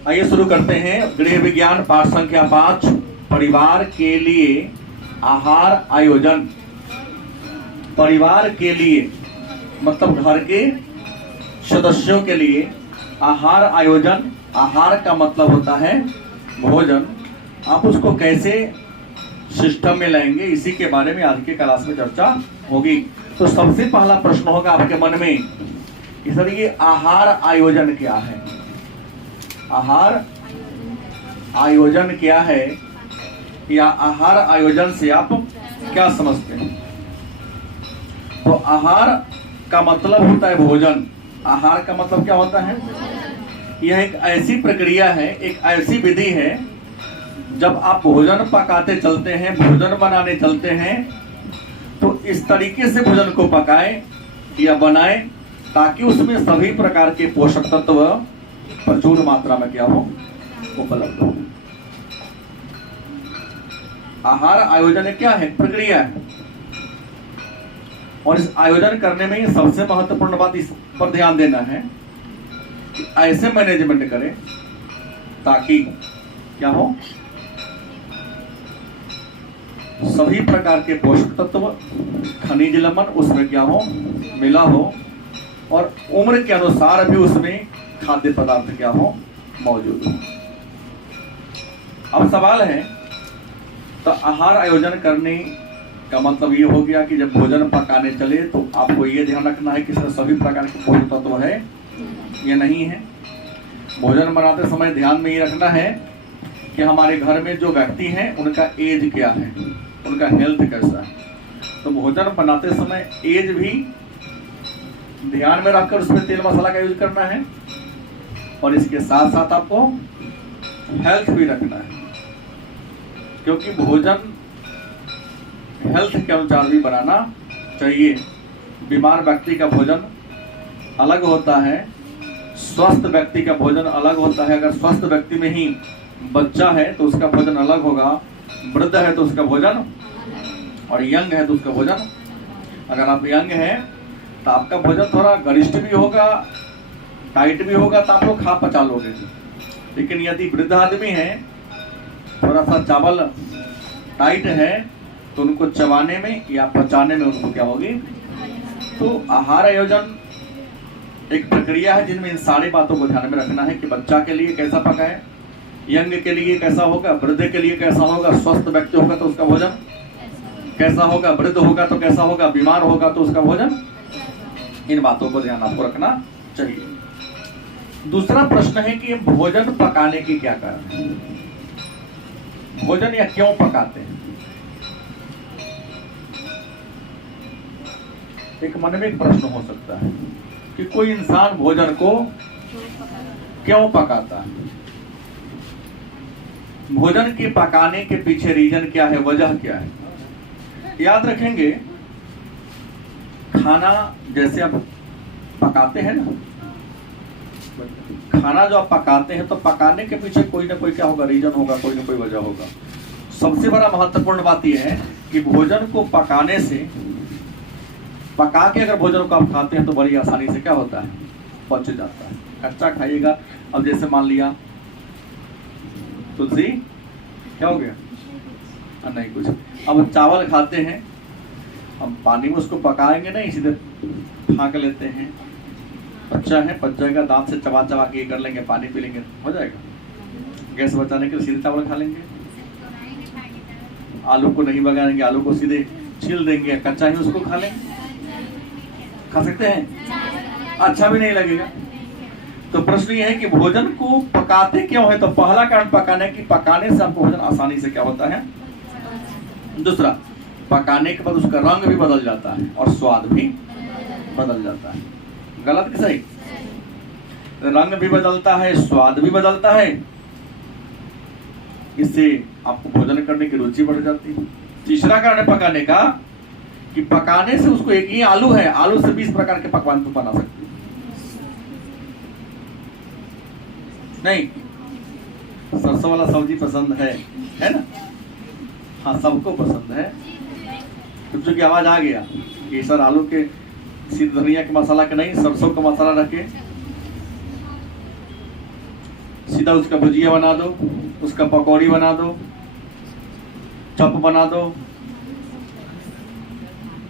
आइए शुरू करते हैं। गृह विज्ञान पाठ संख्या 5, परिवार के लिए आहार आयोजन। परिवार के लिए मतलब घर के सदस्यों के लिए आहार आयोजन। आहार का मतलब होता है भोजन। आप उसको कैसे सिस्टम में लाएंगे, इसी के बारे में आज के क्लास में चर्चा होगी। तो सबसे पहला प्रश्न होगा आपके मन में कि सर ये आहार आयोजन क्या है? आहार आयोजन क्या है, या आहार आयोजन से आप क्या समझते हैं? तो आहार का मतलब होता है भोजन। आहार का मतलब क्या होता है? यह एक ऐसी प्रक्रिया है, एक ऐसी विधि है, जब आप भोजन पकाते चलते हैं, भोजन बनाने चलते हैं, तो इस तरीके से भोजन को पकाएं या बनाएं ताकि उसमें सभी प्रकार के पोषक तत्व प्रचुर मात्रा में क्या हो, उपलब्ध हो। आहार आयोजन क्या है? प्रक्रिया है। और इस आयोजन करने में सबसे महत्वपूर्ण बात इस पर ध्यान देना है कि ऐसे मैनेजमेंट करें ताकि क्या हो, सभी प्रकार के पोषक तत्व, खनिज लवण उसमें क्या हो, मिला हो, और उम्र के अनुसार भी उसमें खाद्य पदार्थ क्या हो, मौजूद हो। अब सवाल है, तो आहार आयोजन करने का मतलब ये हो गया कि जब भोजन पकाने चले तो आपको ये ध्यान रखना है कि इसमें सभी प्रकार के पोषक तत्व है या नहीं है। भोजन बनाते समय ध्यान में ये रखना है कि हमारे घर में जो व्यक्ति हैं उनका एज क्या है, उनका हेल्थ कैसा है। तो भोजन बनाते समय एज भी ध्यान में रखकर उसमें तेल मसाला का यूज करना है, और इसके साथ साथ आपको हेल्थ भी रखना है, क्योंकि भोजन हेल्थ के अनुसार भी बनाना चाहिए। बीमार व्यक्ति का भोजन अलग होता है, स्वस्थ व्यक्ति का भोजन अलग होता है। अगर स्वस्थ व्यक्ति में ही बच्चा है तो उसका भोजन अलग होगा, वृद्ध है तो उसका भोजन, और यंग है तो उसका भोजन। अगर आप यंग हैं तो आपका भोजन थोड़ा गरिष्ठ भी होगा, टाइट भी होगा, तो आप लोग खा पचा लोगे। लेकिन यदि वृद्ध आदमी है, थोड़ा सा चावल टाइट है, तो उनको चबाने में या पचाने में उनको क्या होगी। तो आहार आयोजन एक प्रक्रिया है जिनमें इन सारी बातों को ध्यान में रखना है कि बच्चा के लिए कैसा पकाएं, यंग के लिए कैसा होगा, वृद्ध के लिए कैसा होगा, स्वस्थ व्यक्ति होगा तो उसका भोजन कैसा होगा, वृद्ध होगा तो कैसा होगा, बीमार होगा तो उसका भोजन। इन बातों को ध्यान आपको रखना चाहिए। दूसरा प्रश्न है कि भोजन पकाने की क्या कारण है? भोजन या क्यों पकाते हैं? एक मन में एक प्रश्न हो सकता है कि कोई इंसान भोजन को क्यों पकाता है? भोजन के पकाने के पीछे रीजन क्या है, वजह क्या है? याद रखेंगे, खाना जैसे आप पकाते हैं ना, खाना जो आप पकाते हैं तो पकाने के पीछे कोई ना कोई क्या होगा, रीजन होगा, कोई ना कोई वजह होगा। सबसे बड़ा महत्वपूर्ण बात यह है कि भोजन को पकाने से, पका के अगर भोजन को आप खाते हैं तो बड़ी आसानी से क्या होता है, पच जाता है। कच्चा खाइएगा, अब जैसे मान लिया तुलसी क्या हो गया, नहीं कुछ। अब चावल खाते हैं, हम पानी में उसको पकाएंगे नहीं, सीधे फाँक लेते हैं, बच्चा है पच जाएगा, दांत से चबा चबा के कर लेंगे, पानी पी लेंगे, हो जाएगा। गैस बचाने के लिए सीधे चावल खा लेंगे। आलू को नहीं बगाएंगे, आलू को सीधे छील देंगे, कच्चा ही उसको खा लेंगे, खा सकते हैं, अच्छा भी नहीं लगेगा। तो प्रश्न ये है कि भोजन को पकाते क्यों है? तो पहला कारण पकाने की, पकाने से आपको भोजन आसानी से क्या होता है। दूसरा, पकाने के बाद उसका रंग भी बदल जाता है और स्वाद भी बदल जाता है। गलत कि सही? रंग भी बदलता है, स्वाद भी बदलता है, इससे आपको भोजन करने की रुचि बढ़ जाती है। तीसरा कारण है पकाने का कि पकाने से उसको, एक ही आलू है, आलू से 20 प्रकार के पकवान तो बना सकते नहीं। सरसों वाला सब्जी पसंद है ना? हाँ, सबको पसंद है। बच्चों की आवाज आ गया कि सर आलू के सीध धनिया के मसाला के नहीं, सरसों का मसाला रखे। सीधा उसका भुजिया बना दो, उसका पकौड़ी बना दो, चप बना दो,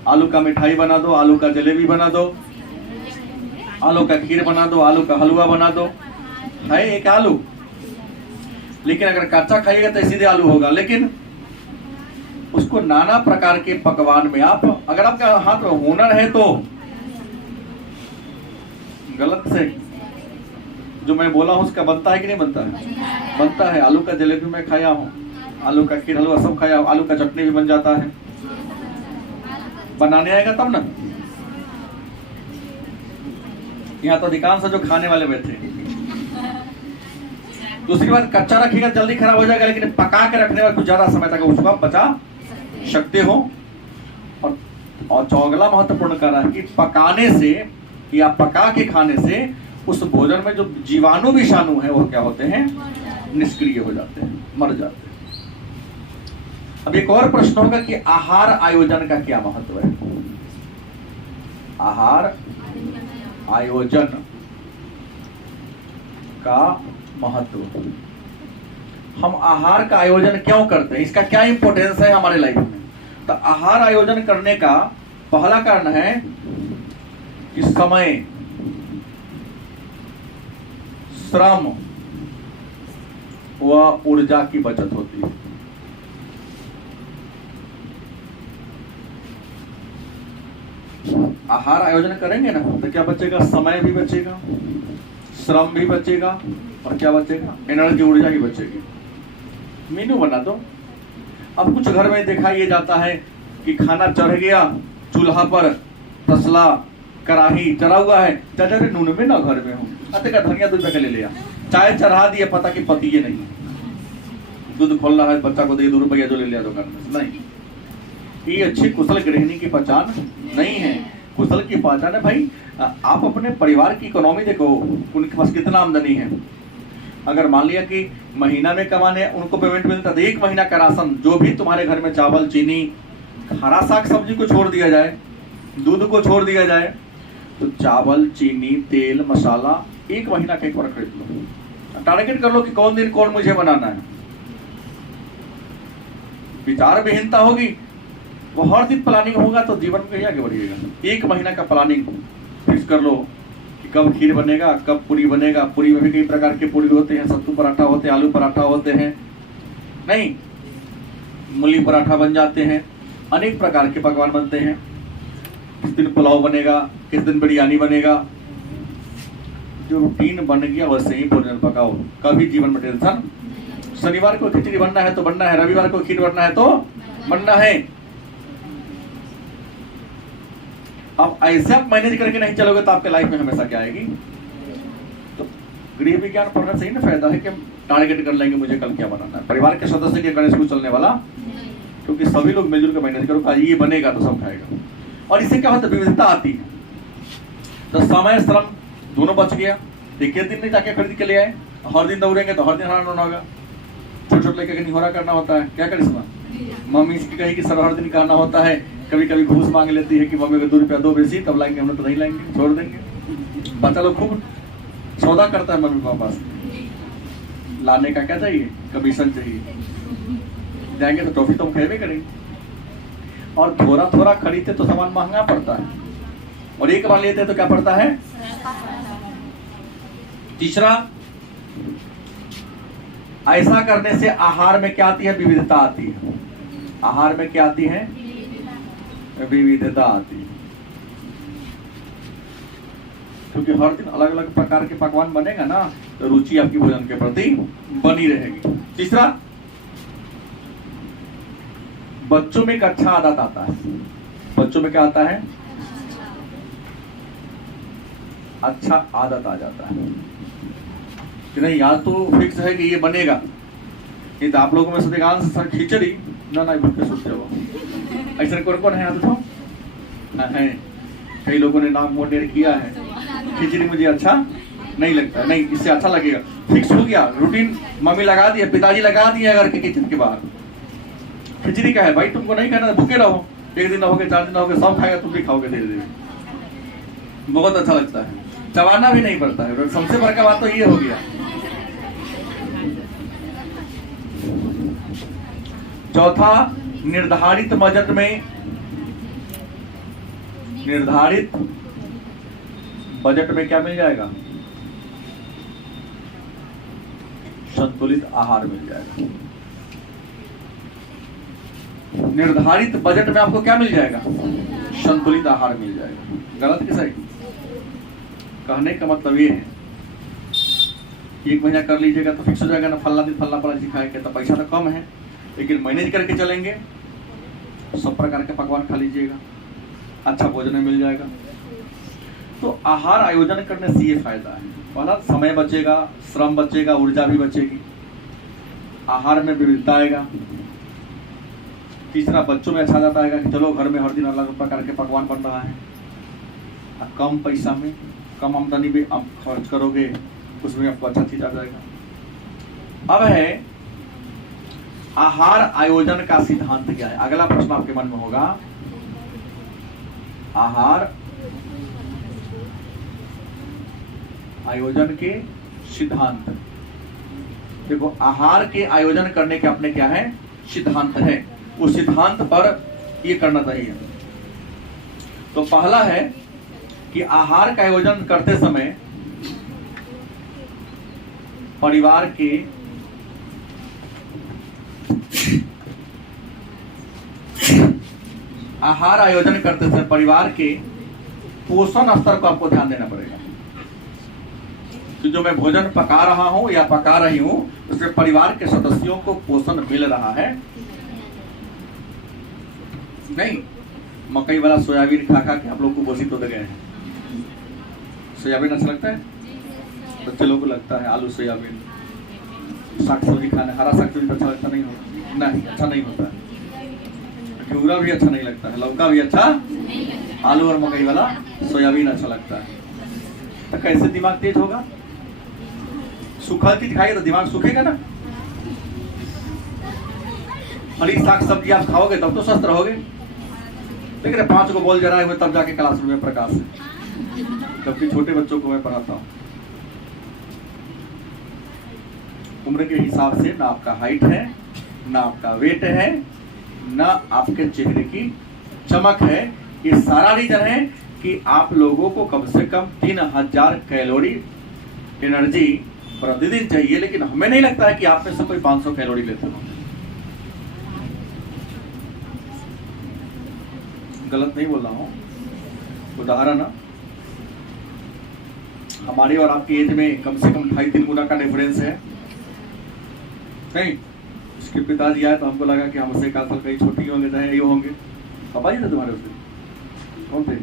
आलू का मिठाई बना दो, आलू का जलेबी बना दो, आलू का खीर बना दो, आलू का हलवा बना दो, है एक आलू। लेकिन अगर कच्चा खाइएगा तो सीधे आलू होगा। लेकिन उसको नाना प्रकार के पकवान में आप, अगर आपका हाथ में हुनर है तो गलत से जो मैं बोला हूं उसका बनता है कि नहीं बनता है? बनता है। आलू का जलेबी मैं खाया हूँ, आलू का खीर हलवा सब खाया हूँ, आलू का चटनी भी बन जाता है। बनाने आएगा तब ना। यहाँ तो अधिकांश जो खाने वाले बैठे। दूसरी बात, कच्चा रखिएगा जल्दी खराब हो जाएगा, लेकिन पका के रखने में कुछ ज्यादा समय तक उसको आप बचा सकते हो। और चौगला महत्वपूर्ण कर रहा है कि पकाने से या पका के खाने से उस भोजन में जो जीवाणु विषाणु है वो क्या होते हैं? निष्क्रिय हो जाते हैं, मर जाते हैं। अब एक और प्रश्न होगा कि आहार आयोजन का क्या महत्व है? आहार आयोजन का महत्व, हम आहार का आयोजन क्यों करते हैं, इसका क्या इंपॉर्टेंस है हमारे लाइफ में? तो आहार आयोजन करने का पहला कारण है कि समय, श्रम व ऊर्जा की बचत होती है। आहार आयोजन करेंगे ना तो क्या बचेगा? समय भी बचेगा, श्रम भी बचेगा, और क्या बचेगा? एनर्जी, ऊर्जा भी बचेगी। मेनू बना दो। अब कुछ घर में देखा ये जाता है कि खाना चढ़ गया चूल्हा पर, तसला कढ़ाई चढ़ा हुआ है, चाचा रे नून में ना घर में हूँ, अते का धनिया दूध ले लिया, चाय चढ़ा दिया, पता कि पति ये नहीं, दूध खोल रहा है, बच्चा को दे 2 रुपया जो ले लिया दुकान में। नहीं, ये अच्छी कुशल गृहिणी की पहचान नहीं है। कुशल की पहचान है भाई आप अपने परिवार की इकोनॉमी देखो, उनके पास कितना आमदनी है। अगर मान लिया कि महीना में कमाने उनको पेमेंट मिलता तो 1 महीना का राशन, जो भी तुम्हारे घर में चावल, चीनी, हरा साग सब्जी को छोड़ दिया जाए, दूध को छोड़ दिया जाए, तो चावल, चीनी, तेल, मसाला 1 महीना का एक बार खरीद लो। टारगेट कर लो कि कौन दिन कौन मुझे बनाना है। विचार विहीनता होगी, वो हर दिन प्लानिंग होगा तो जीवन में आगे बढ़िएगा। 1 महीना का प्लानिंग फिक्स कर लो कि कब खीर बनेगा, कब पूरी बनेगा। पूरी में भी कई प्रकार के पूरी होते हैं, सत्तू पराठा होते हैं, आलू पराठा होते हैं, नहीं मूली पराठा बन जाते हैं, अनेक प्रकार के पकवान बनते हैं। किस दिन पुलाव बनेगा, किस दिन बिरयानी बनेगा। जो रूटीन बन गया वैसे ही भोजन पकाओ, कभी जीवन में टेंशन। शनिवार को खिचड़ी बनना है तो बनना है, रविवार को खीर बनना है तो बनना है। अब ऐसे आप मैनेज करके नहीं चलोगे तो आपके लाइफ में हमेशा क्या आएगी? तो गृह विज्ञान पढ़ने से ही ना फायदा है कि हम टारगेट कर लेंगे मुझे कल क्या बनाना है। परिवार के सदस्य के गणेश को चलने वाला, क्योंकि सभी लोग मिलजुल के मैनेज करो, ये बनेगा तो सब खाएगा। और इससे क्या होता है? विविधता आती है। तो समय श्रम दोनों बच गया। एक दिन नहीं जाके खरीद के ले आए, हर दिन दौड़ेंगे तो हर दिन हराना होगा। छोटे छोटे लेके निहोरा करना होता है, क्या करें इसमें? मम्मी इसकी कही कि सर हर दिन करना होता है, कभी कभी घूस मांग लेती है कि मम्मी को 2 रुपया दो बेसी तब लाएंगे, हम लोग तो नहीं लाएंगे, छोड़ देंगे। बच्चा लोग खूब सौदा करता है मम्मी पापा से, लाने का क्या चाहिए? कमीशन चाहिए। जाएंगे तो टॉफी तो हम खेबे करेंगे। और थोड़ा थोड़ा खरीदते तो सामान महंगा पड़ता है, और एक बार लेते तो क्या पड़ता है? तीसरा, ऐसा करने से आहार में क्या आती है? विविधता आती है। आहार में क्या आती है? विविधता आती है, क्योंकि हर दिन अलग अलग प्रकार के पकवान बनेगा ना, तो रुचि आपकी भोजन के प्रति बनी रहेगी। तीसरा, बच्चों में एक अच्छा आदत आता है। बच्चों में क्या आता है? अच्छा आदत आ जाता है कि नहीं आज तो फिक्स है कि ये बनेगा। नहीं तो आप लोगों में से अधिकांश सर खिचड़ी ना भूख के सोचते हो। ऐसा कौन कौन है? हाथ उठाओ। है, कई लोगों ने नाम मोडेर किया है, खिचड़ी मुझे अच्छा नहीं लगता। नहीं, इससे अच्छा लगेगा। फिक्स हो गया, रूटीन मम्मी लगा दी है, पिताजी लगा दिए घर के किचन के बाहर। खिचड़ी का है भाई, तुमको नहीं खाना, भूखे रहो। 1 दिन रहोगे, 4 दिन रहोगे, सब खाएगा, तुम भी खाओगे धीरे धीरे। बहुत अच्छा लगता है, चबाना भी नहीं पड़ता है। सबसे बड़का बात तो ये हो गया, चौथा, निर्धारित बजट में, निर्धारित बजट में क्या मिल जाएगा? संतुलित आहार मिल जाएगा। निर्धारित बजट में आपको क्या मिल जाएगा? संतुलित आहार मिल जाएगा। गलत कि सही? कहने का मतलब ये है, एक महीना कर लीजिएगा तो फिक्स हो जाएगा ना, फलना दिन फलना पड़ा सिखाएंगे तो पैसा तो कम है, लेकिन मैनेज करके चलेंगे, सब प्रकार के पकवान खा लीजिएगा, अच्छा भोजन मिल जाएगा। तो आहार आयोजन करने से ये फायदा है, पहला समय बचेगा, श्रम बचेगा, ऊर्जा भी बचेगी, आहार में विविधता आएगा। तीसरा, बच्चों में अच्छा जाता है कि चलो घर में हर दिन अलग प्रकार के पकवान बन रहा है, कम पैसा में, कम आमदनी भी आप खर्च करोगे, उसमें आपको अच्छा चीज आ जाएगा। अब है आहार आयोजन का सिद्धांत क्या है? अगला प्रश्न आपके मन में होगा, आहार आयोजन के सिद्धांत। देखो, आहार के आयोजन करने के अपने क्या है? सिद्धांत है। उस सिद्धांत पर ये करना चाहिए। तो पहला है कि आहार का आयोजन करते समय परिवार के आहार आयोजन करते समय परिवार के पोषण स्तर को आपको ध्यान देना पड़ेगा कि जो मैं भोजन पका रहा हूं या पका रही हूं उसमें परिवार के सदस्यों को पोषण मिल रहा है। नहीं, मकई वाला सोयाबीन खा खा के आप लोग को पोषित होते गए हैं। सोयाबीन अच्छा लगता है? बच्चे लोगों को लगता है आलू सोयाबीन, साग सब्जी खाना, हरा साग सब्जी अच्छा लगता नहीं होता, नहीं अच्छा नहीं होता है, घिउरा भी अच्छा नहीं लगता है, लौका भी अच्छा, आलू और मकई वाला सोयाबीन अच्छा लगता है। तो कैसे दिमाग तेज होगा? सूखा चीज खाइए तो दिमाग सूखेगा ना। हरी साग सब्जी आप खाओगे तब तो स्वस्थ रहोगे। लेकिन 5 को बोल जरा हुए तब जाके क्लासरूम में प्रकाश है, जबकि छोटे बच्चों को मैं पढ़ाता हूँ। उम्र के हिसाब से ना आपका हाइट है, ना आपका वेट है, ना आपके चेहरे की चमक है। ये सारा रीजन है कि आप लोगों को कम से कम 3000 कैलोरी एनर्जी प्रतिदिन चाहिए, लेकिन हमें नहीं लगता है कि आप में से कोई 500 कैलोरी लेते हो। गलत नहीं बोल रहा हूं। उदाहरण, हमारी और आपकी एज में कम से कम 2.5-3 गुना का डिफरेंस है। नहीं, उसके पिताजी आए तो हमको लगा कि हमसे 1 साल कहीं छोटी होंगे, चाहे ये होंगे। पापा जी थे तुम्हारे उससे? कौन थे?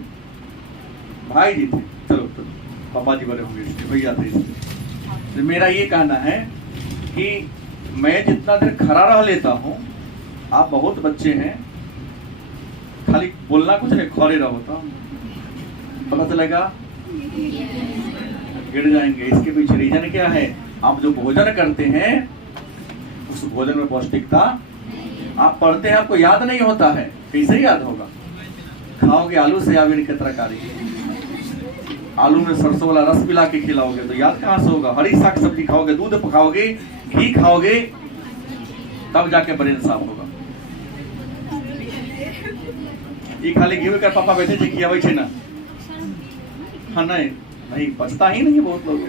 भाई जी थे। चलो तो पापा जी बड़े होंगे, इसके भैया थे इसके। तो मेरा ये कहना है कि मैं जितना देर खड़ा रह लेता हूँ, आप बहुत बच्चे हैं, खाली बोलना कुछ नहीं, खड़े रहो तो पता चलेगा गिर जाएंगे। इसके पीछे रीजन क्या है? आप जो भोजन करते हैं उस भोजन में पौष्टिकता, आप पढ़ते हैं आपको याद नहीं होता है, कैसे याद होगा? खाओगे आलू सोयाबीन की तरकारी, आलू में सरसों वाला रस मिला के खिलाओगे तो याद कहां से होगा? हरी साग सब्जी खाओगे, दूध खाओगे, घी खाओगे, तब जाके ब्रेन साफ होगा। ये खाली घी कर पापा बैठे थे खियावे छे ना, हाँ नहीं पचता ही नहीं बहुत लोग।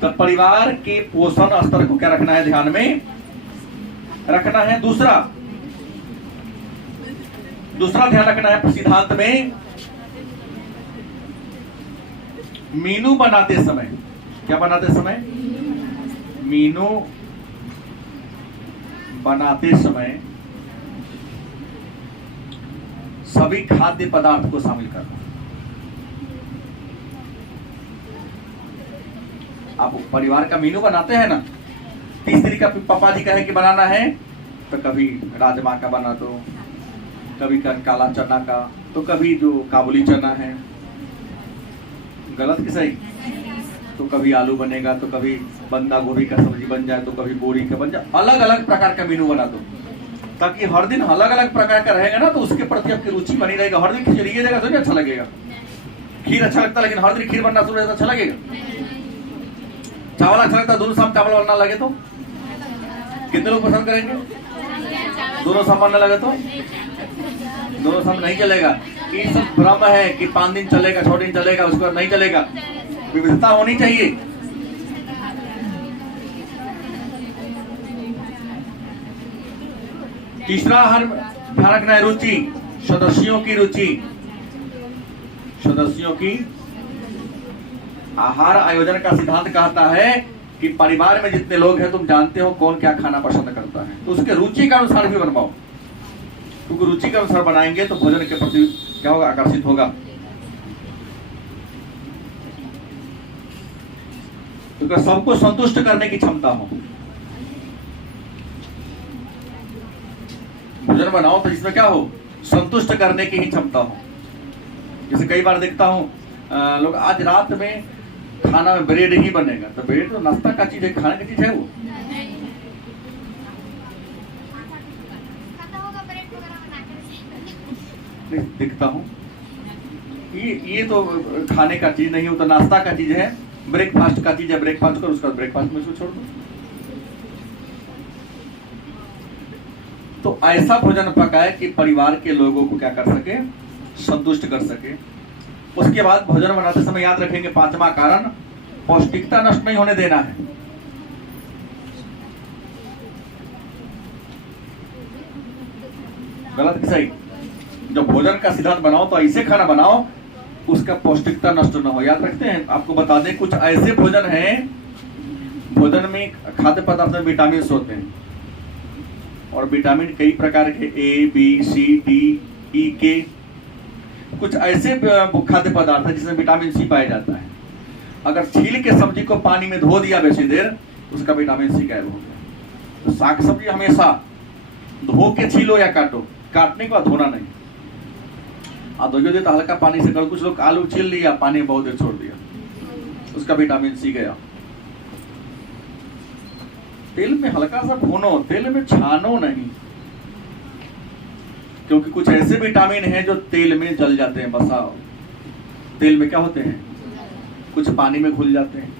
तो परिवार के पोषण स्तर को क्या रखना है? ध्यान में रखना है। दूसरा ध्यान रखना है सिद्धांत में, मीनू बनाते समय, क्या बनाते समय? मीनू बनाते समय सभी खाद्य पदार्थ को शामिल करना। आप परिवार का मेनू बनाते हैं ना, 30 तरीका पापा जी का है कि बनाना है, तो कभी राजमा का बना दो, कभी काला चना का, तो कभी जो काबुली चना है, गलत कि सही? तो कभी आलू बनेगा, तो कभी बंदा गोभी का सब्जी बन जाए, तो कभी बोरी का बन जाए। अलग अलग प्रकार का मेनू बना दो, ताकि हर दिन अलग अलग प्रकार का रहेगा ना, तो उसके प्रति आपकी रुचि बनी रहेगा। हर दिन खिचड़ी जगह तो नहीं अच्छा लगेगा। खीर अच्छा लगता है, लेकिन हर दिन खीर बनना शुरू तो अच्छा लगेगा। चावल अच्छा लगता है, दोनों शाम चावल बनना लगे तो कितने लोग पसंद करेंगे? दोनों सामान्य लगे तो दोनों सामने नहीं चलेगा। ये सब भ्रम है कि 5 दिन चलेगा, 6 दिन चलेगा, उसके बाद नहीं चलेगा। विविधता होनी चाहिए। तीसरा हर ध्यान रखना है रुचि, सदस्यों की रुचि। सदस्यों की आहार आयोजन का सिद्धांत कहता है कि परिवार में जितने लोग हैं तुम जानते हो कौन क्या खाना पसंद करता है, तो उसके रुचि के अनुसार भी बनवाओ। क्योंकि रुचि के अनुसार बनाएंगे तो भोजन के प्रति क्या होगा, आकर्षित होगा। तो सबको संतुष्ट करने की क्षमता हो। भोजन बनाओ तो इसमें क्या हो, संतुष्ट करने की ही क्षमता हो। जैसे कई बार देखता हूँ लोग आज रात में खाना में ब्रेड ही बनेगा, तो ब्रेड तो नाश्ता का चीज है, खाने की चीज है वो। दिखता हूँ ये तो खाने का चीज नहीं हो, तो नाश्ता का चीज है, ब्रेकफास्ट का चीज है, ब्रेकफास्ट करो, उसका ब्रेकफास्ट में इसको छोड़ दो। तो ऐसा भोजन पकाए कि परिवार के लोगों को क्या कर सके, संतुष्ट कर सके। उसके बाद भोजन बनाते समय याद रखेंगे 5वां कारण, पौष्टिकता नष्ट नहीं होने देना है। गलत कि सही? जब भोजन का सिद्धांत बनाओ तो ऐसे खाना बनाओ उसका पौष्टिकता नष्ट न हो। याद रखते हैं, आपको बता दें कुछ ऐसे भोजन हैं, भोजन में खाद्य पदार्थ में विटामिन होते हैं, और विटामिन कई प्रकार के A B C D E के, कुछ ऐसे खाद्य पदार्थ है जिसमें विटामिन सी पाया जाता है। अगर छील के सब्जी को पानी में धो दिया बेसी देर, उसका विटामिन सी गायब हो गया। तो साग सब्जी हमेशा धो के छीलो या काटो, काटने के बाद धोना नहीं। धो देता हल्का पानी से करो। कुछ लोग आलू छील लिया, पानी में बहुत देर छोड़ दिया, उसका विटामिन सी गया। तेल में हल्का सा भूनो, तेल में छानो नहीं, क्योंकि कुछ ऐसे विटामिन हैं जो तेल में जल जाते हैं। बसा तेल में क्या होते हैं, कुछ पानी में घुल जाते हैं।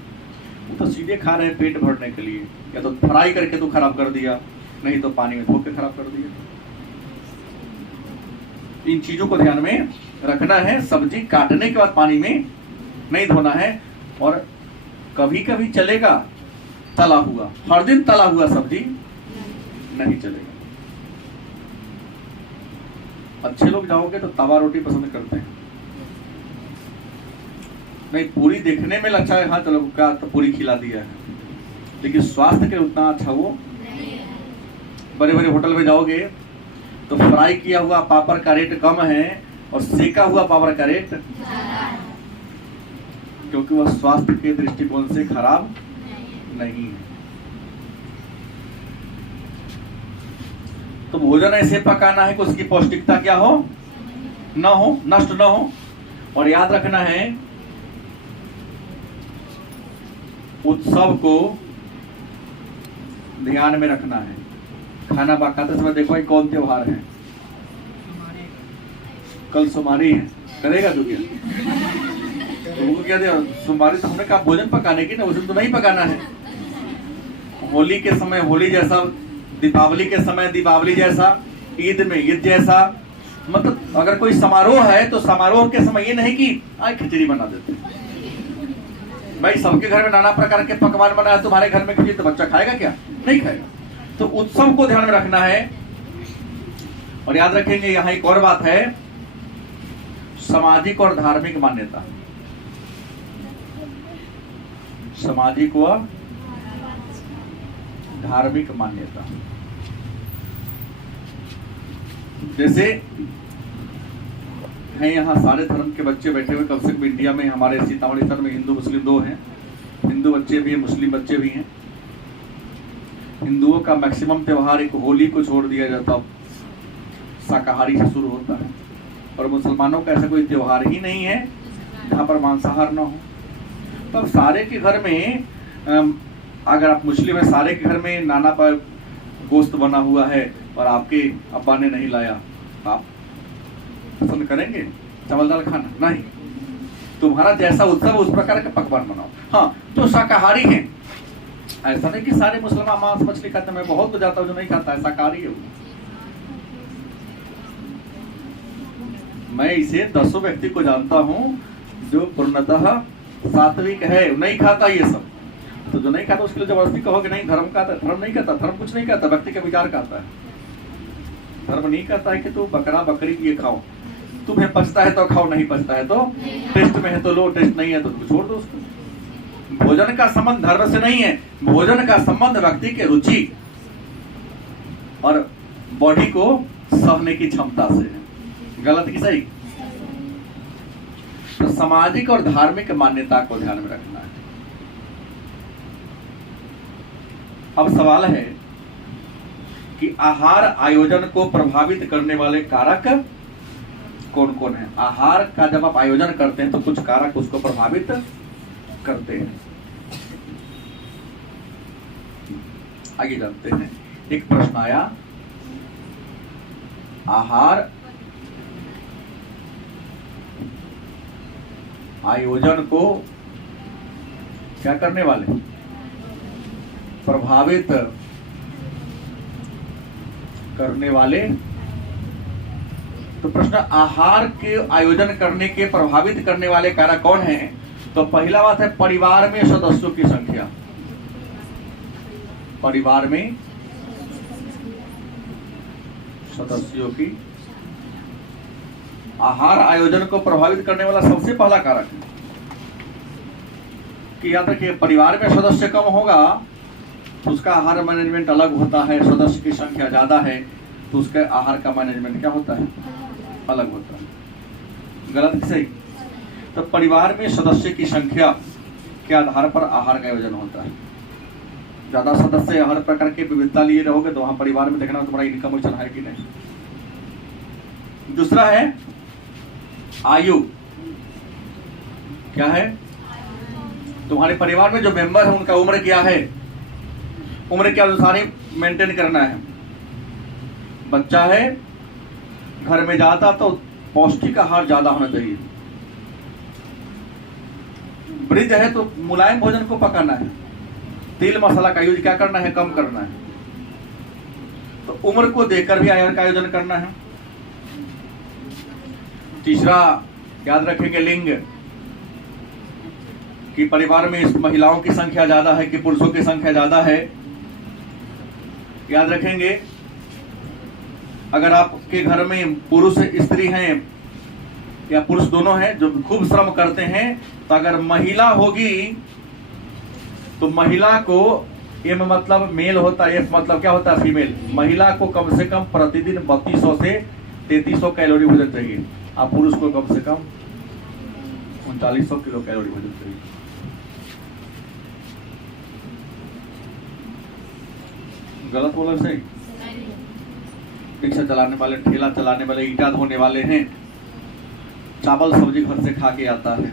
वो तो सीधे खा रहे हैं पेट भरने के लिए, या तो फ्राई करके तो खराब कर दिया, नहीं तो पानी में धो के खराब कर दिया। इन चीजों को ध्यान में रखना है। सब्जी काटने के बाद पानी में नहीं धोना है। और कभी कभी चलेगा तला हुआ, हर दिन तला हुआ सब्जी नहीं चलेगा। अच्छे लोग जाओगे तो तवा रोटी पसंद करते हैं। नहीं, पूरी देखने में अच्छा है, हाँ चलो क्या तो पूरी खिला दिया है, लेकिन स्वास्थ्य के उतना अच्छा वो बड़े बड़े होटल में जाओगे तो फ्राई किया हुआ पापड़ का रेट कम है और सेका हुआ पापड़ का रेट, क्योंकि वह स्वास्थ्य के दृष्टिकोण से खराब नहीं है। तो भोजन ऐसे पकाना है कि उसकी पौष्टिकता क्या हो, न हो, नष्ट न हो। और याद रखना है उत्सव को ध्यान में रखना है। खाना पकाते समय देखो ये कौन त्योहार है, कल सोमवारी है, करेगा तो क्या, तो क्या दिया सोमवारी, तो हमने कहा भोजन पकाने की ना, उस दिन तो नहीं पकाना है। होली के समय होली जैसा, दीपावली के समय दीपावली जैसा, ईद में ईद जैसा। मतलब अगर कोई समारोह है तो समारोह के समय ये नहीं कि आज खिचड़ी बना देते। भाई सबके घर में नाना प्रकार के पकवान बना है, तुम्हारे घर में खिचड़ी तो बच्चा खाएगा क्या, नहीं खाएगा। तो उत्सव को ध्यान में रखना है। और याद रखेंगे यहाँ एक और बात है, सामाजिक और धार्मिक मान्यता। सामाजिक व धार्मिक मान्यता, जैसे हैं यहाँ सारे धर्म के बच्चे बैठे हुए, कम से कम इंडिया में हमारे सीतामढ़ी शहर में हिंदू मुस्लिम दो हैं। हिंदू बच्चे भी हैं, मुस्लिम बच्चे भी हैं। हिंदुओं का मैक्सिमम त्योहार एक होली को छोड़ दिया जाता, शाकाहारी से शुरू होता है। और मुसलमानों का ऐसा कोई त्योहार ही नहीं है जहाँ पर मांसाहार ना हो। तो सारे के घर में, अगर आप मुस्लिम है, सारे के घर में नाना पर गोश्त बना हुआ है और आपके अब्बा ने नहीं लाया, आप पसंद करेंगे चावल दाल खाना? नहीं। तुम्हारा जैसा उत्सव उस प्रकार का पकवान बनाओ। हाँ, तो शाकाहारी हैं, ऐसा नहीं कि सारे मुसलमान मांस मछली खाते हैं। मैं बहुत तो जाता हूँ जो नहीं खाता है, शाकाहारी है। मैं इसे 10 व्यक्ति को जानता हूँ जो पूर्णतः सात्विक है, नहीं खाता ये सब। तो जो नहीं खाता उसके लिए जबरदस्ती कहो कि नहीं धर्म खाता, धर्म नहीं कहता, धर्म कुछ नहीं कहता, व्यक्ति का विचार कहता है। धर्म नहीं कहता है कि तू बकरा बकरी ये खाओ, तुम्हें पचता है तो खाओ, नहीं पचता है तो टेस्ट में है तो लो, टेस्ट नहीं है तो छोड़ दो उसको। भोजन का संबंध धर्म से नहीं है, भोजन का संबंध व्यक्ति के रुचि और बॉडी को सहने की क्षमता से है। गलत की सही? तो सामाजिक और धार्मिक मान्यता को ध्यान में रखना है। अब सवाल है कि आहार आयोजन को प्रभावित करने वाले कारक कौन कौन है। आहार का जब आप आयोजन करते हैं तो कुछ कारक उसको प्रभावित करते हैं। आगे जानते हैं। एक प्रश्न आया, आहार आयोजन को क्या करने वाले, प्रभावित करने वाले। तो प्रश्न, आहार के आयोजन करने के प्रभावित करने वाले कारक कौन हैं? तो पहला बात है परिवार में सदस्यों की संख्या। परिवार में सदस्यों की आहार आयोजन को प्रभावित करने वाला सबसे पहला कारक है कि याद रखिए, परिवार में सदस्य कम होगा तो उसका आहार मैनेजमेंट अलग होता है। सदस्य की संख्या ज्यादा है तो उसके आहार का मैनेजमेंट क्या होता है, अलग होता है। गलत सही? तो परिवार में सदस्य की संख्या के आधार पर आहार का आयोजन होता है। ज्यादा सदस्य हर प्रकार की विविधता लिए रहोगे तो वहां परिवार में देखना तुम्हारा इनकम चल है कि नहीं। दूसरा है आयु। क्या है? तुम्हारे परिवार में जो मेंबर है उनका उम्र क्या है, उम्र के अनुसार ही मेंटेन करना है। बच्चा है घर में ज्यादा तो पौष्टिक आहार ज्यादा होना चाहिए। वृद्ध है तो मुलायम भोजन को पकाना है। तेल मसाला का यूज क्या करना है, कम करना है। तो उम्र को देखकर भी आहार का आयोजन करना है। तीसरा याद रखेंगे लिंग, कि परिवार में महिलाओं की संख्या ज्यादा है कि पुरुषों की संख्या ज्यादा है। याद रखेंगे अगर आपके घर में पुरुष स्त्री हैं या पुरुष दोनों हैं जो खूब श्रम करते हैं, तो अगर महिला होगी तो महिला को एम मतलब मेल होता है, एफ मतलब क्या होता है, फीमेल। महिला को कम से कम प्रतिदिन 3200 से 3300 कैलोरी भोजन चाहिए और पुरुष को कम से कम 3900 किलो कैलोरी भोजन चाहिए। गलत बोला सही? रिक्शा चलाने वाले, ठेला चलाने वाले, ईंटा धोने वाले हैं, चावल सब्जी घर से खा के आता है।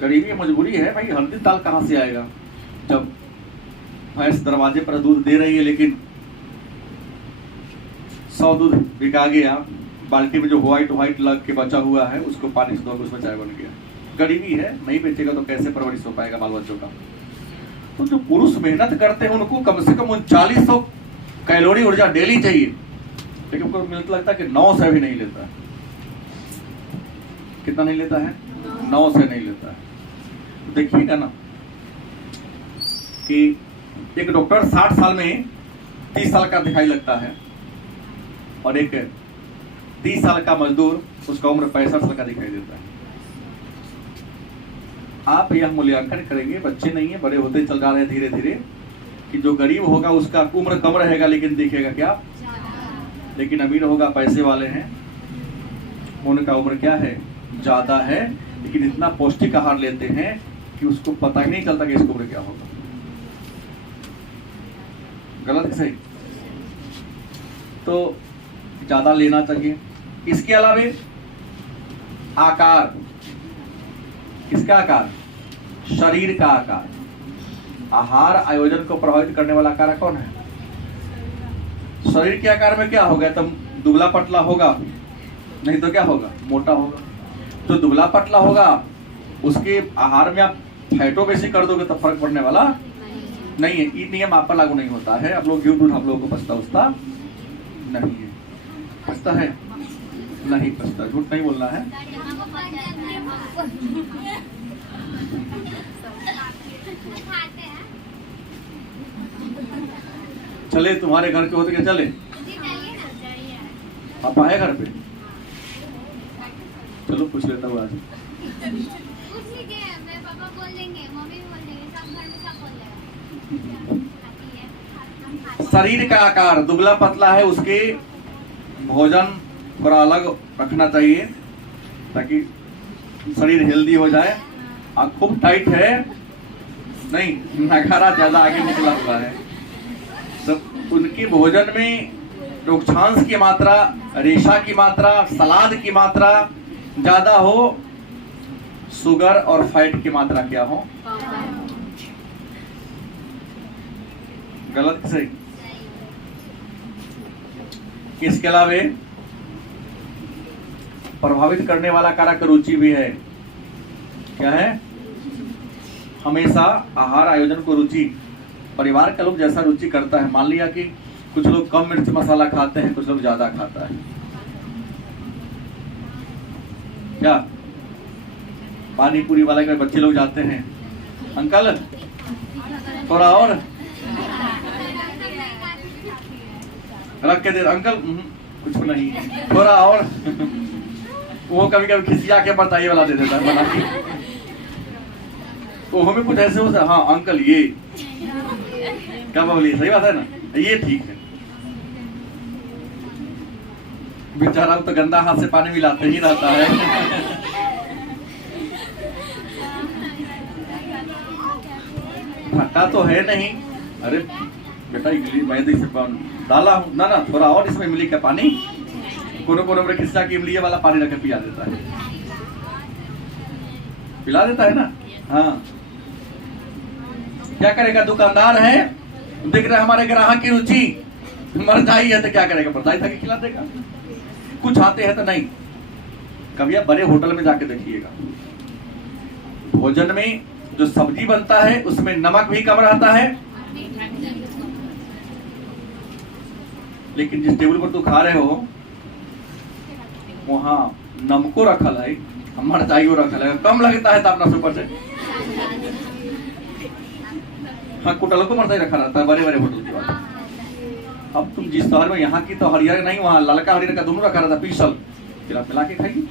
गरीबी मजबूरी है भाई, हर दिन दाल कहां से आएगा। जब भैंस दरवाजे पर दूध दे रही है लेकिन 100 दूध बिका गया, बाल्टी में जो व्हाइट लग के बचा हुआ है उसको पानी से धोकर उसमें चाय बन गया। गरीबी है, नहीं बेचेगा तो कैसे परवरिश हो पाएगा बाल बच्चों का। तो जो पुरुष मेहनत करते हैं उनको कम से कम 3900 कैलोरी ऊर्जा डेली चाहिए, लेकिन उनको मुझे लगता है कि 9 से भी नहीं लेता है। कितना नहीं लेता है? 9 से नहीं लेता है। देखिएगा ना कि एक डॉक्टर 60 साल में 30 साल का दिखाई लगता है और एक 30 साल का मजदूर उसका उम्र 65 साल का दिखाई देता है। आप यह मूल्यांकन करेंगे, बच्चे नहीं है, बड़े होते चल जा रहे हैं धीरे धीरे, कि जो गरीब होगा उसका उम्र कम रहेगा लेकिन दिखेगा क्या, लेकिन अमीर होगा, पैसे वाले हैं, उनका उम्र क्या है, ज्यादा है, लेकिन इतना पौष्टिक आहार लेते हैं कि उसको पता ही नहीं चलता कि इसको उम्र क्या होगा। गलत सही? तो ज्यादा लेना चाहिए। इसके अलावा आकार, किसका आकार, शरीर का आकार। आहार आयोजन को प्रभावित करने वाला आकार कौन है? शरीर के आकार में क्या होगा, तो दुबला पतला होगा, नहीं तो क्या होगा, मोटा होगा। तो दुबला पतला होगा उसके आहार में आप फैटो बेसी कर दोगे तो फर्क पड़ने वाला नहीं है। ये नियम आप पर लागू नहीं होता है। आप लोग घी दूध आप लोगों को पछता उछता नहीं है, पछता है नहीं पचता, झूठ नहीं बोलना है। चले तुम्हारे घर के होते क्या चले? आप आए घर पे? चलो पूछ लेता हूँ आज। पापा बोल देंगे, मम्मी भी बोल देंगे, सब घर में सब बोल देगा। शरीर का आकार दुबला पतला है, उसके भोजन थोड़ा अलग रखना चाहिए ताकि शरीर हेल्दी हो जाए। और खूब टाइट है नहीं, नखारा ज्यादा आगे निकला हुआ है, तो उनके भोजन में रोक्षांश की मात्रा, रेशा की मात्रा, सलाद की मात्रा ज्यादा हो, शुगर और फैट की मात्रा क्या हो? गलत कि सही? इसके अलावा प्रभावित करने वाला कारक रुचि भी है। क्या है? हमेशा आहार आयोजन को रुचि, परिवार का लोग जैसा रुचि करता है। मान लिया कि कुछ लोग कम मिर्च मसाला खाते हैं, कुछ लोग ज्यादा खाता है। क्या पानी पूरी वाले के बच्चे लोग जाते हैं, अंकल थोड़ा और रख के दे, अंकल कुछ नहीं थोड़ा और वो कभी कभी खिसिया के बताइए वाला दे देता है बना के। तो हमें कुछ ऐसे हो, हाँ अंकल ये क्या बोलिए, सही बात है ना, ये ठीक है। बेचारा तो गंदा हाथ से पानी मिलाते ही रहता है। खट्टा तो है नहीं, अरे बेटा इडली मैं तो इसे डाला हूँ ना ना, थोड़ा और इसमें इमली का पानी, कोनो कोनो में खिस्सा की इमली वाला पानी रख के पिला देता है, पिला देता है ना। हाँ क्या करेगा, दुकानदार है, देख रहे हमारे ग्राहक की रुचि मर जाई है तो क्या करेगा, बर्दाश्त करके खिला देगा। कुछ आते हैं तो नहीं। कभी आप बड़े होटल में जाके देखिएगा, भोजन में जो सब्जी बनता है उसमें नमक भी कम रहता है, लेकिन जिस टेबल पर तू खा रहे हो वहां नमको रखल है, मरचाइयो रखल है, कम लगता है तो अपना सुपर से हाँ कुटल को मरचाई रखा रहता है बड़े बड़े होटल के बाद। अब तुम जिस शहर में यहाँ की तो हरियर नहीं, वहां ललका हरियर का दोनों रखा रहता पीसल, फिर आप मिला के खाइए।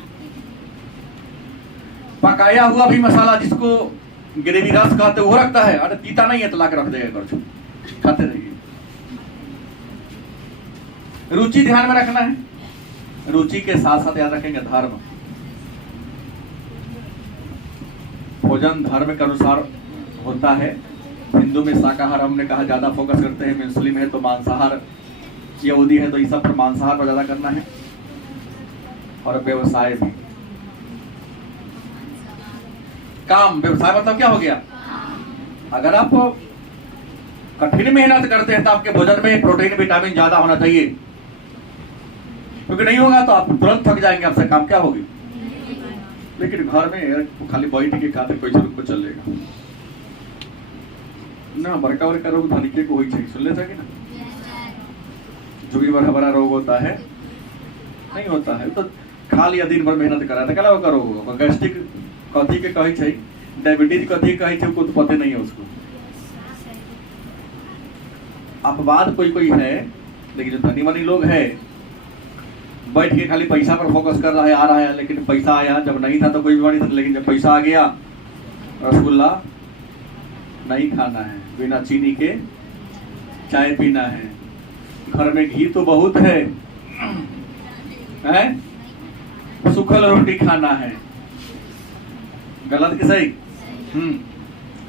पकाया हुआ भी मसाला जिसको ग्रेवी रस कहते वो रखता है, अरे तीता नहीं है तो ला के रख देगा, खाते रहिए। रुचि ध्यान में रखना है, रुचि के साथ साथ याद रखेंगे धर्म। भोजन धर्म के अनुसार होता है। हिंदू में शाकाहार हमने कहा ज्यादा फोकस करते हैं, मुस्लिम है तो मांसाहार, यहूदी है तो इस सब पर मांसाहार पर ज्यादा करना है। और व्यवसाय भी, काम व्यवसाय मतलब क्या हो गया, अगर आप कठिन मेहनत करते हैं तो आपके भोजन में प्रोटीन विटामिन ज्यादा होना चाहिए, क्योंकि नहीं होगा तो आप तुरंत थक जाएंगे, आपसे काम क्या होगी। लेकिन घर में खाली बैठ के खाते कोई जरूर को चलेगा ना, बड़का बड़का रोग धनिके को होई चाहिए, सुन ले सके ना, जो भी बड़ा बड़ा रोग होता है नहीं होता है, तो खा लिया दिन भर मेहनत करा तो क्या रोग होगा। गैस्ट्रिक कथी के कही चाहिए, डायबिटीज कथी कही चाहिए, कुछ पते नहीं है उसको। अपवाद कोई कोई है, लेकिन जो धनी मनी लोग है बैठ के खाली पैसा पर फोकस कर रहा है, आ रहा है, लेकिन पैसा आया जब नहीं था तो कोई बीमारी था, लेकिन जब पैसा आ गया रसगुल्ला नहीं खाना है, बिना चीनी के चाय पीना है, घर में घी तो बहुत है, सूखल रोटी खाना है। गलत कि सही?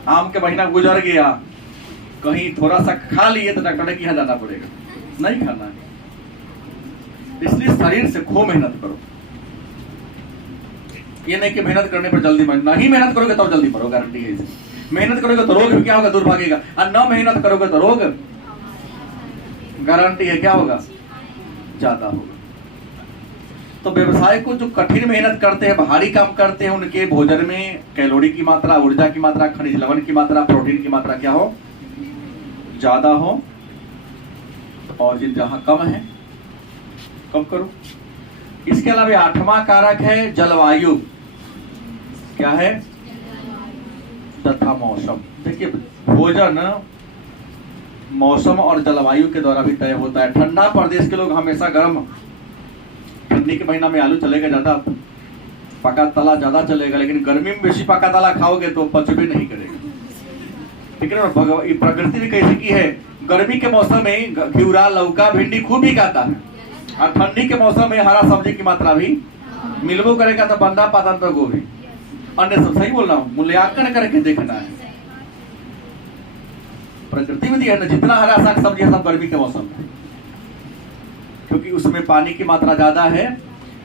आम के महीना गुजर गया, कहीं थोड़ा सा खा लिए तो डॉक्टर के यहाँ जाना पड़ेगा, नहीं खाना है। इसलिए शरीर से खूब मेहनत करो, ये नहीं कि मेहनत करने पर जल्दी मर, नहीं मेहनत करोगे तो जल्दी मरो, गारंटी है इसे। मेहनत करोगे तो रोग भी क्या होगा, दूर भागेगा, और न मेहनत करोगे तो रोग गारंटी है क्या होगा, ज्यादा होगा। तो व्यवसाय को जो कठिन मेहनत करते हैं, भारी काम करते हैं, उनके भोजन में कैलोरी की मात्रा, ऊर्जा की मात्रा, खनिज लवण की मात्रा, प्रोटीन की मात्रा क्या हो, ज्यादा हो। और जिन जहां कम है कम करो। इसके अलावा 8वां कारक है जलवायु। क्या है? तथा मौसम। देखिए भोजन मौसम और जलवायु के द्वारा भी तय होता है। ठंडा प्रदेश के लोग हमेशा गर्म, ठंडी के महीना में आलू चलेगा ज्यादा, पका तला ज्यादा चलेगा, लेकिन गर्मी में बेसी पका तला खाओगे तो पच भी नहीं करेगा। ठीक है ना? प्रकृति ने कैसे की है, गर्मी के मौसम में घिउरा, लौका, भिंडी खूब ही खाता है, और ठंडी के मौसम में हरा सब्जी की मात्रा भी मिलबो करेगा, तो बंदा पाता तो गोभी अन्य सब। सही बोल रहा हूँ? मूल्यांकन करके देखना है। प्रकृति में दिया है ना, जितना हरा साग सब्जी है सब गर्मी के मौसम में, क्योंकि उसमें पानी की मात्रा ज्यादा है,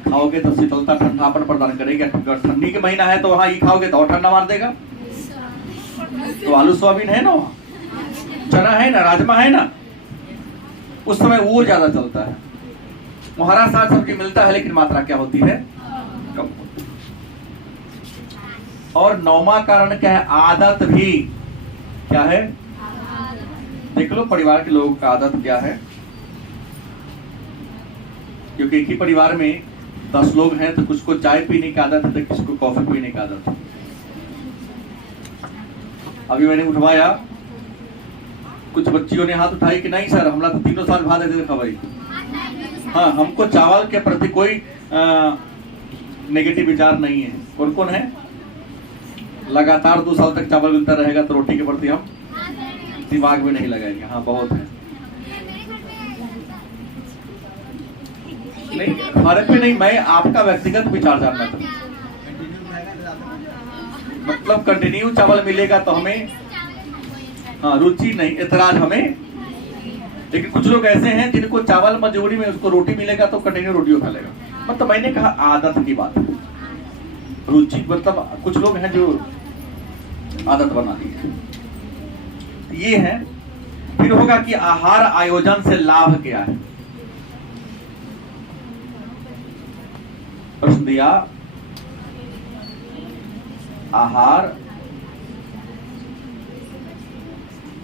खाओगे तो शीतलता ठंडापन प्रदान करेगी। ठंडी के महीना है तो वहां ही खाओगे तो और ठंडा मार देगा। तो आलू सोयाबीन है ना, वहां चना है ना, राजमा है ना, उस समय वो ज्यादा चलता है। वो हरा साग सब्जी मिलता है, लेकिन मात्रा क्या होती है? कम होती है। और 9वां कारण क्या है? आदत भी। क्या है? देख लो परिवार के लोगों का आदत क्या है, क्योंकि एक ही परिवार में 10 लोग हैं, तो कुछ को चाय पीने की आदत है, तो किसी को कॉफी पीने की आदत है। अभी मैंने उठवाया, कुछ बच्चियों ने हाथ उठाई कि नहीं सर, हमरा तो 3 साल बाद देते खबर। हाँ, हमको चावल के प्रति कोई नेगेटिव विचार नहीं है। कौन कौन है? लगातार 2 साल तक चावल मिलता रहेगा तो रोटी के प्रति हम दिमाग में नहीं लगाएंगे। हाँ, बहुत है। नहीं, फर्क भी नहीं, मैं आपका व्यक्तिगत विचार जानना चाहता हूँ। मतलब कंटिन्यू चावल मिलेगा तो हमें हाँ रुचि नहीं, एतराज हमें। लेकिन कुछ लोग ऐसे हैं जिनको चावल मजबूरी में, उसको रोटी मिलेगा तो कंटिन्यू रोटी खा लेगा। मतलब मैंने कहा आदत की बात, रुचि मतलब कुछ लोग हैं जो आदत बना दी है। ये है। फिर होगा कि आहार आयोजन से लाभ क्या है? प्रश्न दिया, आहार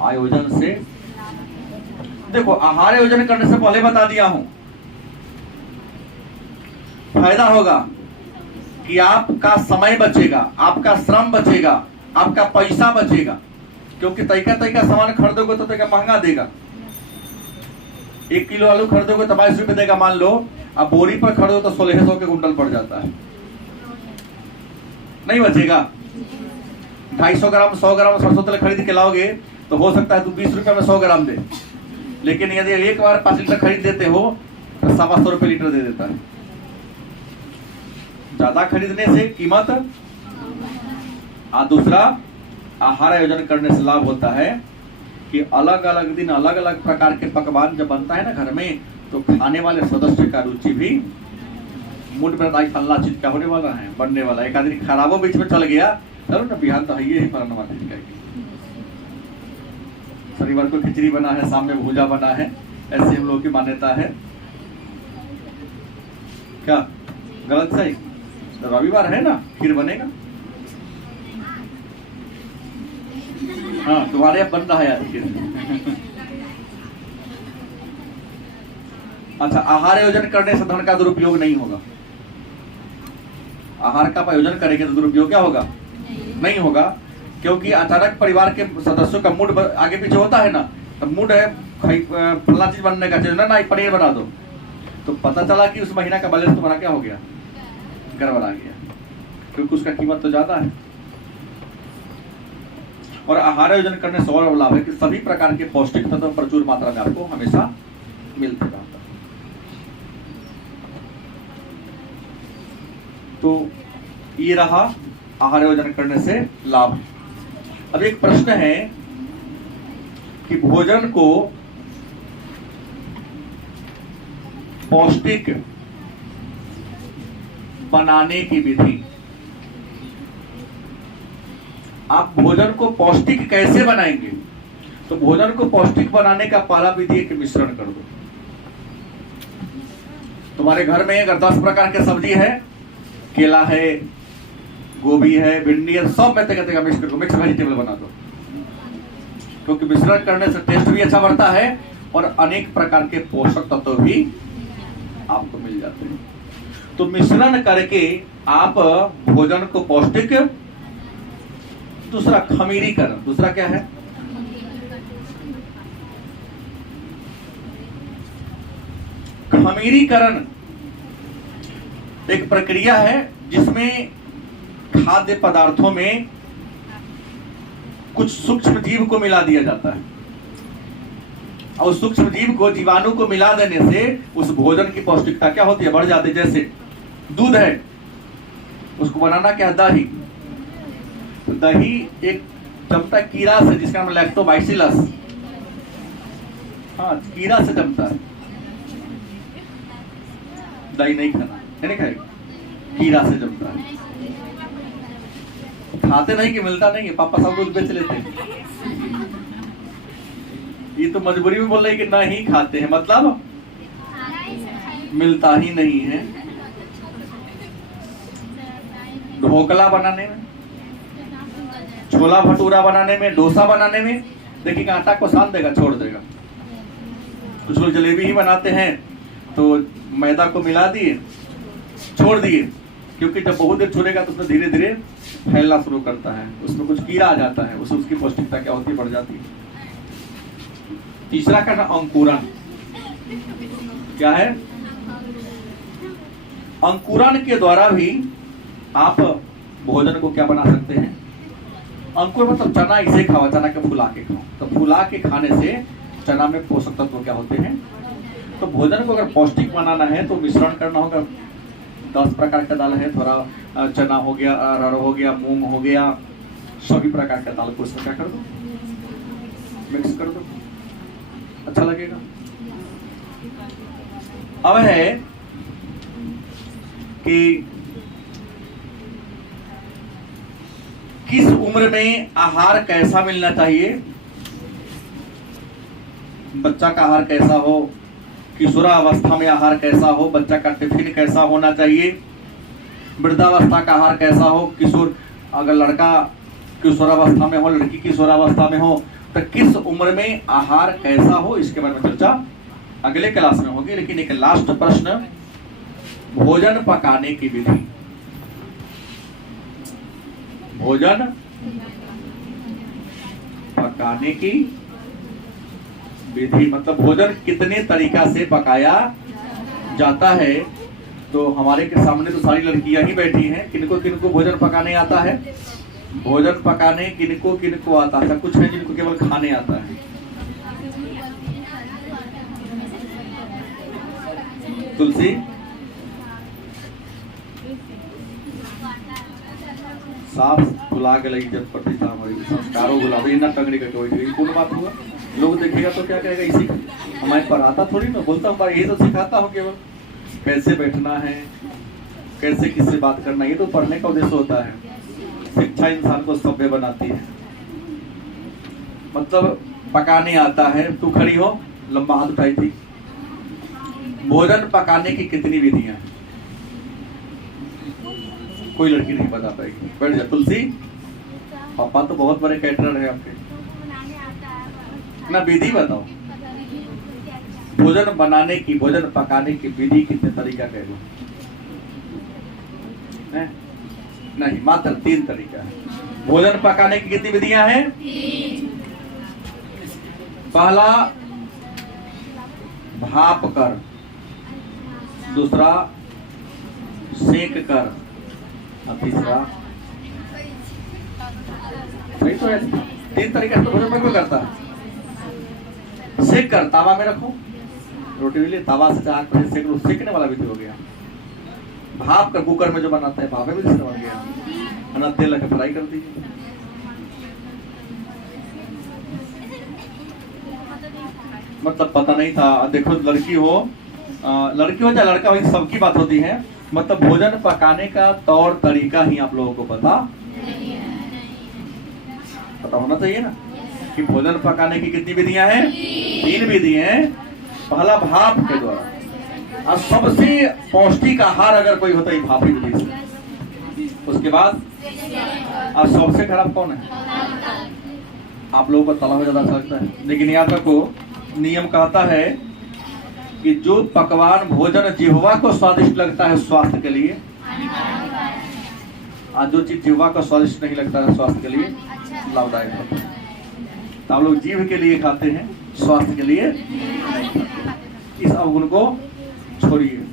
आयोजन से। देखो, आहार आयोजन करने से पहले बता दिया हूं, फायदा होगा कि आपका समय बचेगा, आपका श्रम बचेगा, आपका पैसा बचेगा, क्योंकि तरीका सामान खरीदोगे तो तरीका महंगा देगा। 1 किलो आलू खरीदोगे तो 22 रुपए देगा मान लो, अब बोरी पर खरीदो तो 1600 के कुंटल पड़ जाता है, नहीं बचेगा। 250 ग्राम 100 ग्राम सरसों तेल खरीद के लाओगे तो हो सकता है तो 20 रुपए में 100 ग्राम दे, लेकिन यदि एक बार 5 लीटर खरीद देते हो तो 125 रुपए लीटर दे देता है। ज्यादा खरीदने से कीमत। दूसरा, आहार आयोजन करने से लाभ होता है कि अलग अलग दिन अलग अलग प्रकार के पकवान जब बनता है ना घर में, तो खाने वाले सदस्य का रुचि भी मूड में आई फलना चीज क्या होने वाला है, बनने वाला। एक आदमी खराबो बीच में चल गया, चलो ना बिहान तो है ही फलाना चीज का। शनिवार को खिचड़ी बना है, शाम में भूजा बना है, ऐसी हम लोगों की मान्यता है। क्या गलत सही? तो रविवार है ना, खीर बनेगा। हाँ, तुम्हारे यहाँ बन रहा है यार खीर। अच्छा, आहार आयोजन करने से धन का दुरुपयोग नहीं होगा। आहार का आयोजन करेंगे तो दुरुपयोग क्या होगा? नहीं होगा, क्योंकि अचानक परिवार के सदस्यों का मूड आगे पीछे होता है ना, तो मूड है फला चीज बनने का, ना पनीर बना दो, तो पता चला कि उस महीना का बैलेंस तुम्हारा क्या हो गया? गड़बड़ा गया, क्योंकि उसका कीमत तो ज्यादा है। और आहार आयोजन करने से और लाभ है कि सभी प्रकार के पौष्टिक तत्व प्रचुर मात्रा में आपको हमेशा मिलते रहता है। तो ये रहा आहार आयोजन करने से लाभ। अब एक प्रश्न है कि भोजन को पौष्टिक बनाने की विधि। आप भोजन को पौष्टिक कैसे बनाएंगे? तो भोजन को पौष्टिक बनाने का पहला विधि है कि मिश्रण कर दो। तुम्हारे घर में अगर 10 प्रकार के सब्जी है, केला है, गोभी है, भिंडी है, सब में तरीका मिक्स कर दो, मिक्स वेजिटेबल बना दो, क्योंकि मिश्रण करने से टेस्ट भी अच्छा बढ़ता है और अनेक प्रकार के पोषक तत्व भी आपको मिल जाते हैं। तो मिश्रण करके आप भोजन को पौष्टिक, दूसरा खमीरीकरण, दूसरा क्या है? खमीरीकरण एक प्रक्रिया है जिसमें खाद्य पदार्थों में कुछ सूक्ष्म जीव को मिला दिया जाता है और सूक्ष्म जीव को, जीवाणु को मिला देने से उस भोजन की पौष्टिकता क्या होती है? बढ़ जाती है। जैसे दूध है, उसको बनाना क्या है? दही। तो दही एक जमता कीड़ा से, जिसका नाम लैक्टोबाइसिलस, हाँ कीड़ा से जमता है। दही नहीं खाना है, नहीं खाएगा, कीड़ा से जमता है। खाते नहीं कि मिलता नहीं है, पापा सब दूध बेच लेते हैं। ये तो मजबूरी में बोल रहे कि नहीं खाते हैं, मतलब मिलता ही नहीं है। ढोकला बनाने में, छोला भटूरा बनाने में, डोसा बनाने में देखिए आटा को सान देगा, छोड़ देगा। कुछ लोग जलेबी ही बनाते हैं तो मैदा को मिला दिए, छोड़ दिए, क्योंकि जब बहुत देर छोड़ेगा तो उसमें धीरे धीरे फैलना शुरू करता है, उसमें कुछ कीड़ा आ जाता है, उसकी पौष्टिकता क्या होती है? बढ़ जाती है। तीसरा का नाम अंकुरन। क्या है? अंकुरन के द्वारा भी आप भोजन को क्या बना सकते हैं? अंकुर मतलब चना, इसे खाओ, चना के फुला के खाओ। तो फुला के खाने से चना में पोषक तत्व क्या होते हैं? तो भोजन को अगर पौष्टिक बनाना है तो मिश्रण करना होगा। 10 प्रकार का दाल है, थोड़ा चना हो गया, अरहर हो गया, मूंग हो गया, सभी प्रकार का दाल को इसमें क्या कर दो? मिक्स कर दो, अच्छा लगेगा। अब है कि किस उम्र में आहार कैसा मिलना चाहिए? बच्चा का आहार कैसा हो, किशोरावस्था में आहार कैसा हो, बच्चा का टिफिन कैसा होना चाहिए, वृद्धावस्था का आहार कैसा हो, किशोर, अगर लड़का किशोरावस्था में हो, लड़की किशोरावस्था में हो, तो किस उम्र में आहार कैसा हो, इसके बारे में चर्चा अगले क्लास में होगी। लेकिन एक लास्ट प्रश्न, भोजन पकाने की विधि। भोजन पकाने की विधि मतलब भोजन कितने तरीका से पकाया जाता है। तो हमारे के सामने तो सारी लड़कियां ही बैठी हैं, किनको किनको भोजन पकाने आता है? भोजन पकाने किनको किनको आता है? कुछ है जिनको केवल खाने आता है। तुलसी, साफ भुला के लगी जब पड़ती था हमारी संस्कारों भुला दे ना टंगड़ी का कोई कौन बात हुआ? लोग देखेगा तो क्या कहेगा? इसी हमारे पढ़ाता थोड़ी ना, बोलता हूँ यही तो सिखाता हूँ केवल, कैसे बैठना है, कैसे किससे बात करना, ये तो पढ़ने का उद्देश्य होता है। शिक्षा इंसान को सभ्य बनाती है। मतलब पकाने आता है। तू खड़ी हो, लंबा हाथ उठाई थी। भोजन पकाने की कितनी विधियां हैं? कोई लड़की नहीं बता पाएगी। बैठ जा तुलसी, पापा तो बहुत बड़े कैटरर है आपके ना, विधि बताओ। भोजन बनाने की, भोजन पकाने की विधि कितने तरीका कह लो? नहीं, मात्र 3 तरीका है। भोजन पकाने की कितनी विधियां हैं? पहला भाप कर, दूसरा सेक कर, और तीसरा, सही तो है। 3 तरीका से भोजन में क्यों करता है? सेक कर, तावा में रखो, रोटी के लिए तावा से 4 बजे सेक लो, सेकने वाला विधि हो गया। भाप कर, कुकर में जो बनाते हैं भापे में जिससे बन गया, है तेल लगा फ्राई कर दीजिए। मतलब पता नहीं था, देखो लड़की हो या लड़का हो, सबकी बात होती है। मतलब भोजन पकाने का तौर तरीका ही आप लोगों को पता होना चाहिए ना, कि भोजन पकाने की कितनी विधियां हैं? 3 विधि हैं। पहला भाप के द्वारा, और सबसे पौष्टिक आहार अगर कोई होता है भाप विधि से। उसके बाद और सबसे खराब कौन है? आप लोगों को तला हुआ ज्यादा अच्छा लगता है, लेकिन याद रखो नियम कहता है कि जो पकवान भोजन जिह्वा को स्वादिष्ट लगता है स्वास्थ्य के लिए, और जो चीज जिह्वा को स्वादिष्ट नहीं लगता है स्वास्थ्य के लिए लाभदायक होता है। तो हम लोग जीभ के लिए खाते हैं, स्वास्थ्य के लिए नहीं खाते। इस अवगुण को छोड़िए।